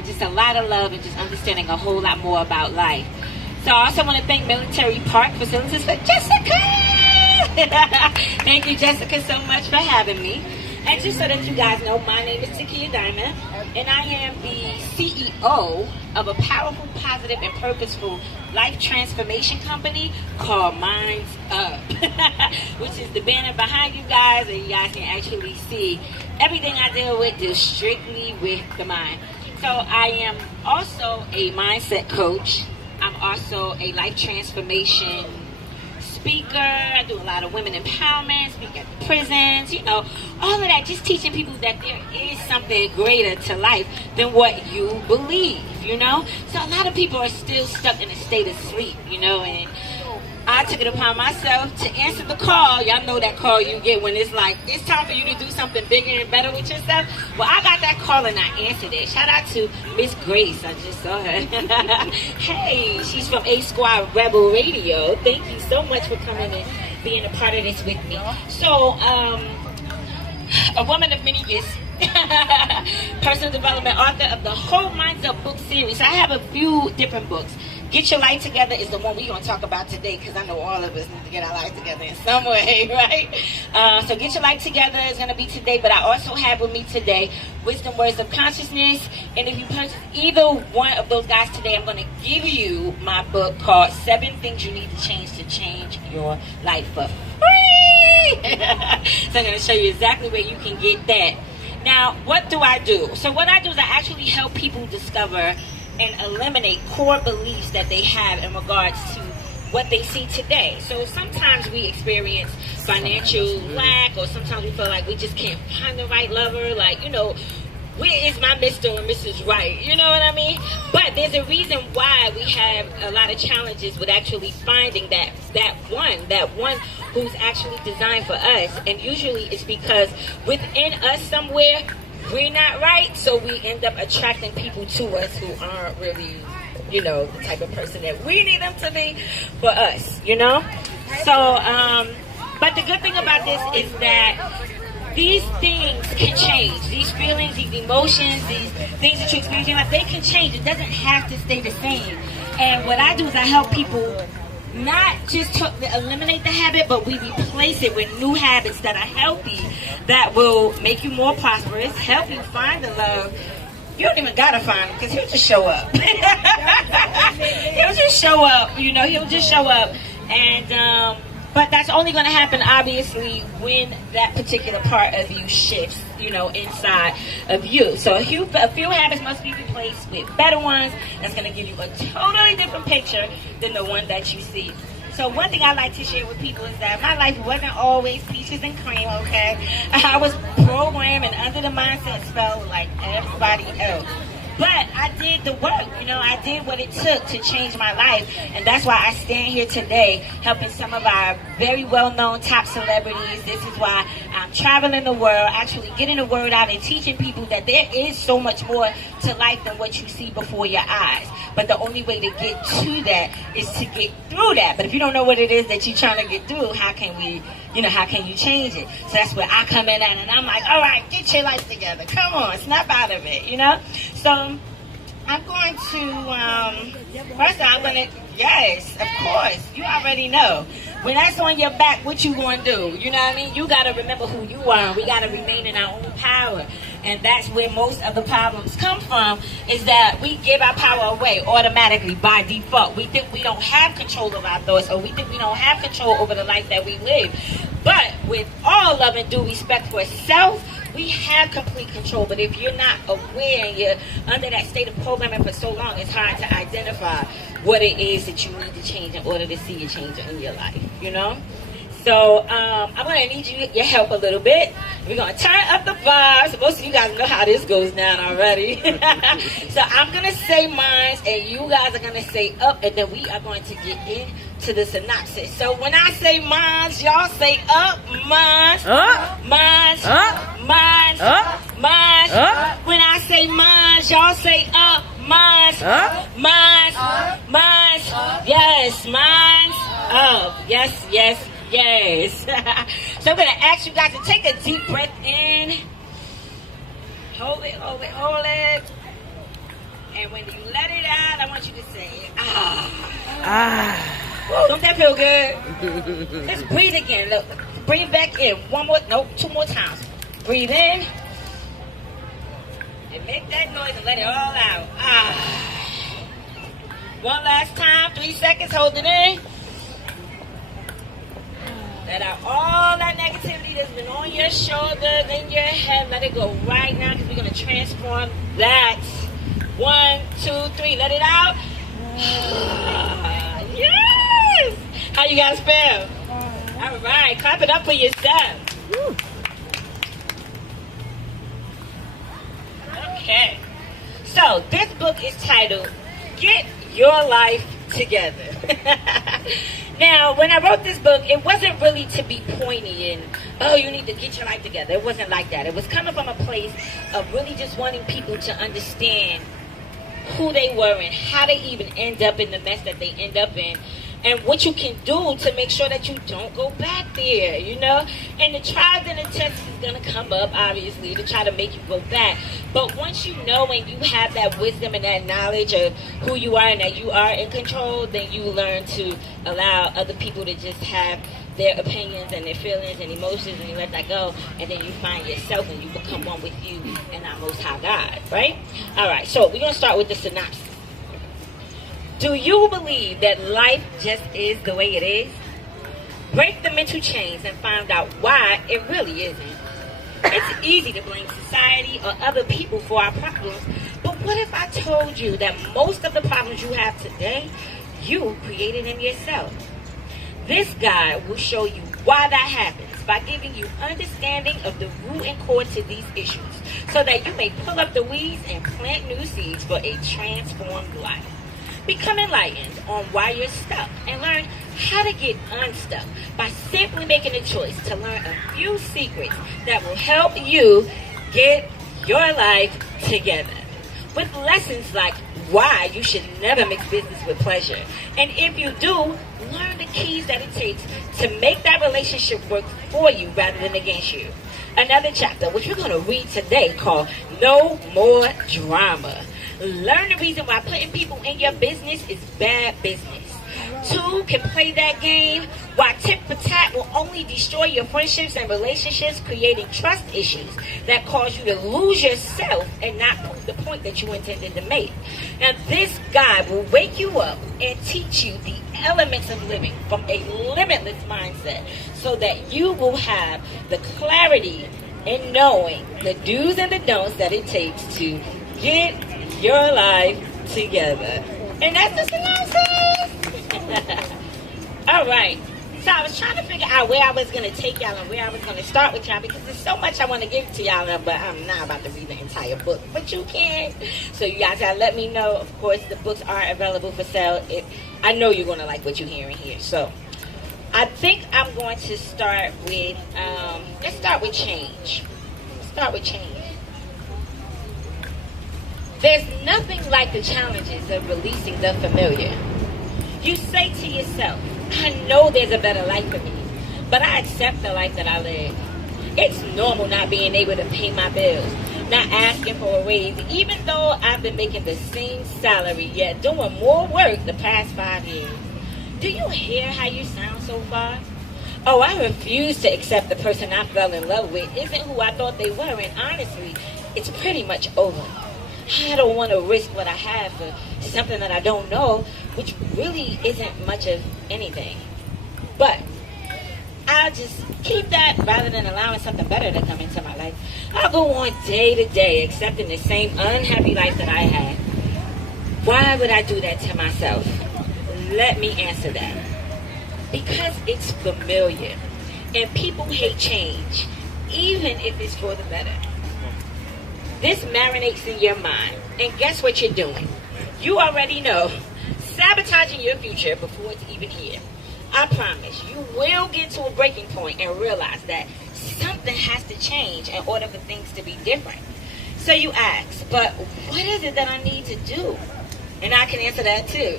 and just a lot of love and just understanding a whole lot more about life. So I also want to thank Military Park Facilities for Jessica. Thank you, Jessica, so much for having me. And just so that you guys know, my name is Takiyah Diamond, and I am the CEO of a powerful, positive, and purposeful life transformation company called Minds Up, which is the banner behind you guys, and you guys can actually see everything I deal with deals strictly with the mind. So I am also a mindset coach. I'm also a life transformation speaker. I do a lot of women empowerment, speak at the prisons, all of that, just teaching people that there is something greater to life than what you believe, So a lot of people are still stuck in a state of sleep, and I took it upon myself to answer the call. Y'all know that call you get when it's like, it's time for you to do something bigger and better with yourself. Well, I got that call and I answered it. Shout out to Miss Grace. I just saw her. Hey, she's from A Squad Rebel Radio. Thank you so much for coming and being a part of this with me. So, a woman of many gifts. Personal development author of the whole Minds Up book series. I have a few different books. Get Your Life Together is the one we're going to talk about today, because I know all of us need to get our life together in some way, right? So Get Your Life Together is going to be today, but I also have with me today Wisdom Words of Consciousness. And if you purchase either one of those guys today, I'm going to give you my book called 7 Things You Need to Change Your Life for free. So I'm going to show you exactly where you can get that. Now, what do I do? So what I do is I actually help people discover and eliminate core beliefs that they have in regards to what they see today. So sometimes we experience financial lack, or sometimes we feel like we just can't find the right lover. Like, where is my Mr. or Mrs. Right? You know what I mean? But there's a reason why we have a lot of challenges with actually finding that one who's actually designed for us. And usually it's because within us somewhere, we're not right, so we end up attracting people to us who aren't really, the type of person that we need them to be for us, So, but the good thing about this is that these things can change. These feelings, these emotions, these things that you experience in life, they can change. It doesn't have to stay the same. And what I do is I help people not just to eliminate the habit, but we replace it with new habits that are healthy, that will make you more prosperous, help you find the love. You don't even gotta find him, because he'll just show up. He'll just show up, he'll just show up. And but that's only going to happen, obviously, when that particular part of you shifts, inside of you. So a few habits must be replaced with better ones. That's going to give you a totally different picture than the one that you see. So one thing I like to share with people is that my life wasn't always peaches and cream, okay? I was programmed and under the mindset spell like everybody else. But I did the work, I did what it took to change my life. And that's why I stand here today helping some of our very well-known top celebrities. This is why I'm traveling the world, actually getting the word out and teaching people that there is so much more to life than what you see before your eyes. But the only way to get to that is to get through that. But if you don't know what it is that you're trying to get through, how can you change it? So that's where I come in at, and I'm like, all right, get your life together. Come on, snap out of it, So I'm going to, first I'm going to, yes, of course, you already know. When that's on your back, what you going to do? You know what I mean? You got to remember who you are. We got to remain in our own power. And that's where most of the problems come from, is that we give our power away automatically by default. We think we don't have control of our thoughts, or we think we don't have control over the life that we live. But with all love and due respect for self, we have complete control. But if you're not aware and you're under that state of programming for so long, it's hard to identify what it is that you need to change in order to see a change in your life, So I'm going to need your help a little bit. We're going to turn up the vibes. Most of you guys know how this goes down already. So I'm going to say mine, and you guys are going to say up, and then we are going to get into the synopsis. So when I say mine, y'all say up, mine, mine, mine, mine. When I say mine, y'all say up, mine, mine, mine. Yes, mine, up. Yes, yes. Yes. So I'm going to ask you guys to take a deep breath in. Hold it, hold it, hold it. And when you let it out, I want you to say, ah. Ah. Don't that feel good? Just breathe again. Look, breathe back in. Two more times. Breathe in. And make that noise and let it all out. Ah. One last time. 3 seconds. Hold it in. Let out all that negativity that's been on your shoulders, in your head. Let it go right now because we're going to transform that. 1, 2, 3. Let it out. Yes! How you guys feel? All right. Clap it up for yourself. Okay. So, this book is titled, Get Your Life Together. Now, when I wrote this book, it wasn't really to be pointy and, oh, you need to get your life together. It wasn't like that. It was coming from a place of really just wanting people to understand who they were and how they even end up in the mess that they end up in, and what you can do to make sure that you don't go back there, you know? And the trials and the tests is going to come up, obviously, to try to make you go back. But once you know and you have that wisdom and that knowledge of who you are and that you are in control, then you learn to allow other people to just have their opinions and their feelings and emotions, and you let that go, and then you find yourself and you become one with you and our Most High God, right? All right, so we're going to start with the synopsis. Do you believe that life just is the way it is? Break the mental chains and find out why it really isn't. It's easy to blame society or other people for our problems, but what if I told you that most of the problems you have today, you created them yourself? This guide will show you why that happens by giving you understanding of the root and core to these issues, so that you may pull up the weeds and plant new seeds for a transformed life. Become enlightened on why you're stuck and learn how to get unstuck by simply making a choice to learn a few secrets that will help you get your life together. With lessons like why you should never mix business with pleasure. And if you do, learn the keys that it takes to make that relationship work for you rather than against you. Another chapter, which we're going to read today, called No More Drama. Learn the reason why putting people in your business is bad business. 2, can play that game, why tit for tat will only destroy your friendships and relationships, creating trust issues that cause you to lose yourself and not prove the point that you intended to make. Now, this guide will wake you up and teach you the elements of living from a limitless mindset, so that you will have the clarity in knowing the do's and the don'ts that it takes to get your life together. And that's the synopsis. All right. So I was trying to figure out where I was going to take y'all and where I was going to start with y'all, because there's so much I want to give to y'all, but I'm not about to read the entire book. But you can. So you guys got to let me know. Of course, the books are available for sale. I know you're going to like what you're hearing here. So I think I'm going to start with, let's start with change. Start with change. There's nothing like the challenges of releasing the familiar. You say to yourself, I know there's a better life for me, but I accept the life that I live. It's normal not being able to pay my bills, not asking for a raise, even though I've been making the same salary, yet doing more work the past 5 years. Do you hear how you sound so far? Oh, I refuse to accept the person I fell in love with isn't who I thought they were, and honestly, it's pretty much over. I don't want to risk what I have for something that I don't know, which really isn't much of anything. But I'll just keep that rather than allowing something better to come into my life. I'll go on day to day accepting the same unhappy life that I had. Why would I do that to myself? Let me answer that. Because it's familiar. And people hate change, even if it's for the better. This marinates in your mind. And guess what you're doing? You already know. Sabotaging your future before it's even here. I promise you will get to a breaking point and realize that something has to change in order for things to be different. So you ask, but what is it that I need to do? And I can answer that too.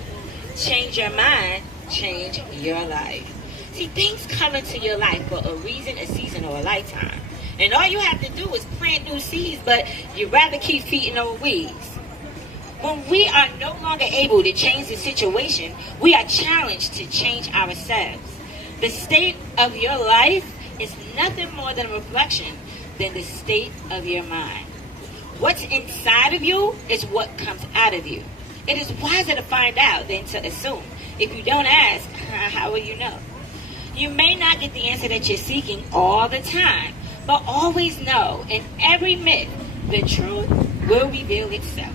Change your mind, change your life. See, things come into your life for a reason, a season, or a lifetime. And all you have to do is plant new seeds, but you'd rather keep feeding over weeds. When we are no longer able to change the situation, we are challenged to change ourselves. The state of your life is nothing more than a reflection than the state of your mind. What's inside of you is what comes out of you. It is wiser to find out than to assume. If you don't ask, how will you know? You may not get the answer that you're seeking all the time, but always know in every myth, the truth will reveal itself.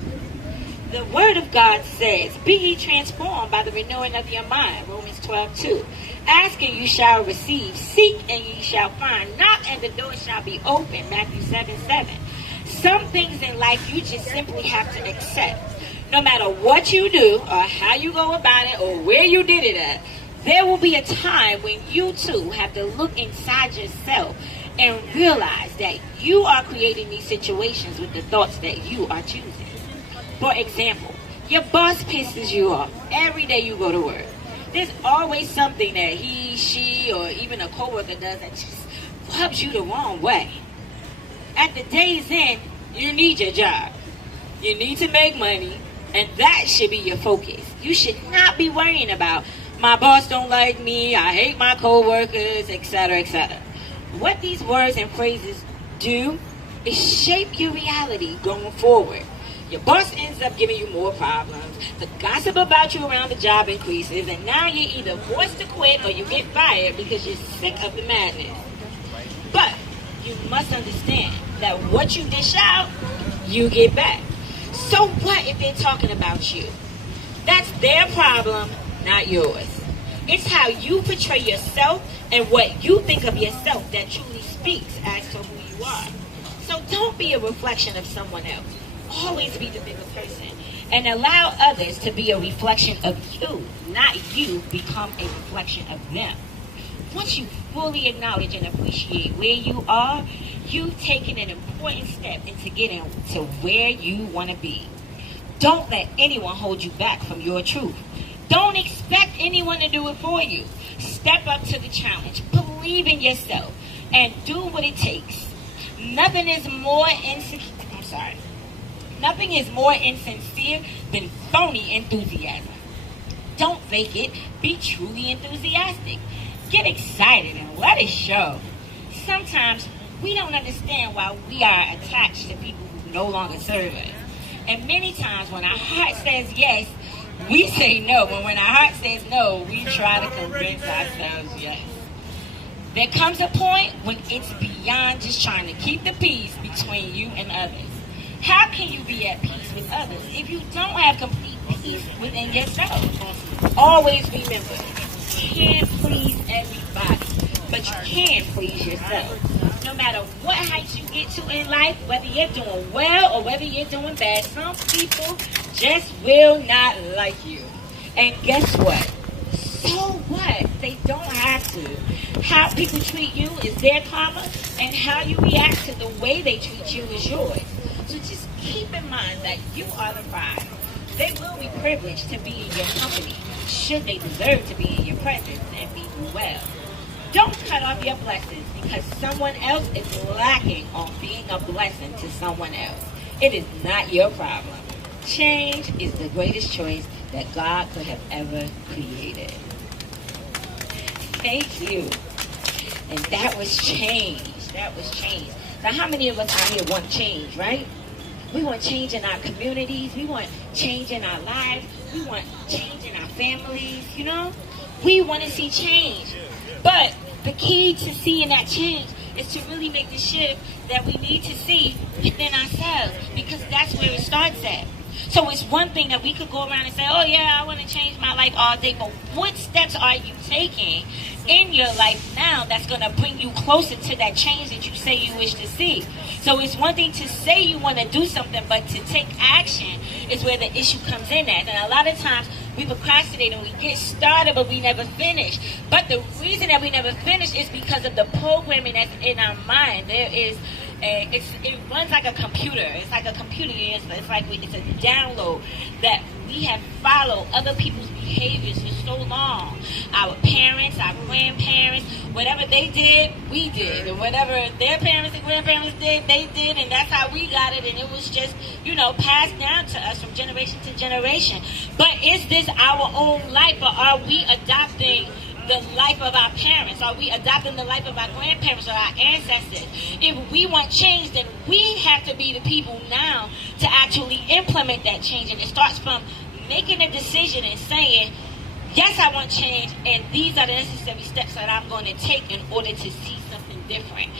The Word of God says, be ye transformed by the renewing of your mind, Romans 12:2. Ask and you shall receive, seek and ye shall find, knock and the door shall be open, Matthew 7:7. Some things in life you just simply have to accept. No matter what you do or how you go about it or where you did it at, there will be a time when you too have to look inside yourself and realize that you are creating these situations with the thoughts that you are choosing. For example, your boss pisses you off every day you go to work. There's always something that he, she, or even a coworker does that just rubs you the wrong way. At the day's end, you need your job. You need to make money, and that should be your focus. You should not be worrying about, my boss don't like me, I hate my coworkers, etc., etc. What these words and phrases do is shape your reality going forward. Your boss ends up giving you more problems. The gossip about you around the job increases, and now you're either forced to quit or you get fired because you're sick of the madness. But you must understand that what you dish out, you get back. So what if they're talking about you? That's their problem, not yours. It's how you portray yourself and what you think of yourself that truly speaks as to who you are. So don't be a reflection of someone else. Always be the bigger person and allow others to be a reflection of you, not you become a reflection of them. Once you fully acknowledge and appreciate where you are, you've taken an important step into getting to where you want to be. Don't let anyone hold you back from your truth. Don't expect anyone to do it for you. Step up to the challenge. Believe in yourself and do what it takes. Nothing is more insincere than phony enthusiasm. Don't fake it. Be truly enthusiastic. Get excited and let it show. Sometimes we don't understand why we are attached to people who no longer serve us. And many times when our heart says yes, we say no. But when our heart says no, we try to convince ourselves yes. There comes a point when it's beyond just trying to keep the peace between you and others. How can you be at peace with others if you don't have complete peace within yourself? Always remember, you can't please everybody, but you can please yourself. No matter what heights you get to in life, whether you're doing well or whether you're doing bad, some people just will not like you. And guess what? So what? They don't have to. How people treat you is their karma, and how you react to the way they treat you is yours. So just keep in mind that you are the prize. They will be privileged to be in your company, should they deserve to be in your presence and be you well. Don't cut off your blessings because someone else is lacking on being a blessing to someone else. It is not your problem. Change is the greatest choice that God could have ever created. Thank you. And that was change. That was change. Now, how many of us out here want change, right? We want change in our communities. We want change in our lives. We want change in our families, you know? We want to see change. But the key to seeing that change is to really make the shift that we need to see within ourselves, because that's where it starts at. So it's one thing that we could go around and say, oh yeah, I want to change my life all day, but what steps are you taking in your life now that's going to bring you closer to that change that you say you wish to see? So it's one thing to say you want to do something, but to take action is where the issue comes in at. And a lot of times we procrastinate and we get started, but we never finish. But the reason that we never finish is because of the programming that's in our mind. There is it runs like a computer. It's like a computer. It's a download that we have followed other people's behaviors for so long. Our parents, our grandparents, whatever they did, we did. And whatever their parents and grandparents did, they did. And that's how we got it. And it was just, passed down to us from generation to generation. But is this our own life, or are we adopting the life of our parents? Are we adopting the life of our grandparents or our ancestors? If we want change, then we have to be the people now to actually implement that change. And it starts from making a decision and saying, yes, I want change, and these are the necessary steps that I'm going to take in order to see something different.